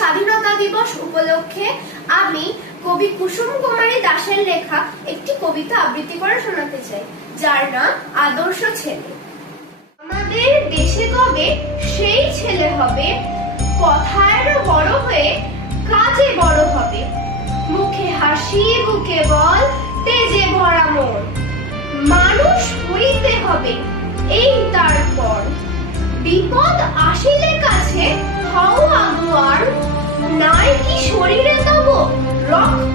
স্বাধীনতা দিবস উপলক্ষে আমি কবি কুসুম কুমারী দাসের লেখা একটি কবিতা আবৃত্তি করে শোনাতে চাই, যার নাম আদর্শ ছেলে। আমাদের দেশে কবে সেই ছেলে হবে? কথায়ও বড় হয়ে কাজে বড় হবে। মুখে হাসি, বুকে বল, তেজে ভরা মন। মানুষ হইতে হবে এই তারপর। বিপদ আসিলে rock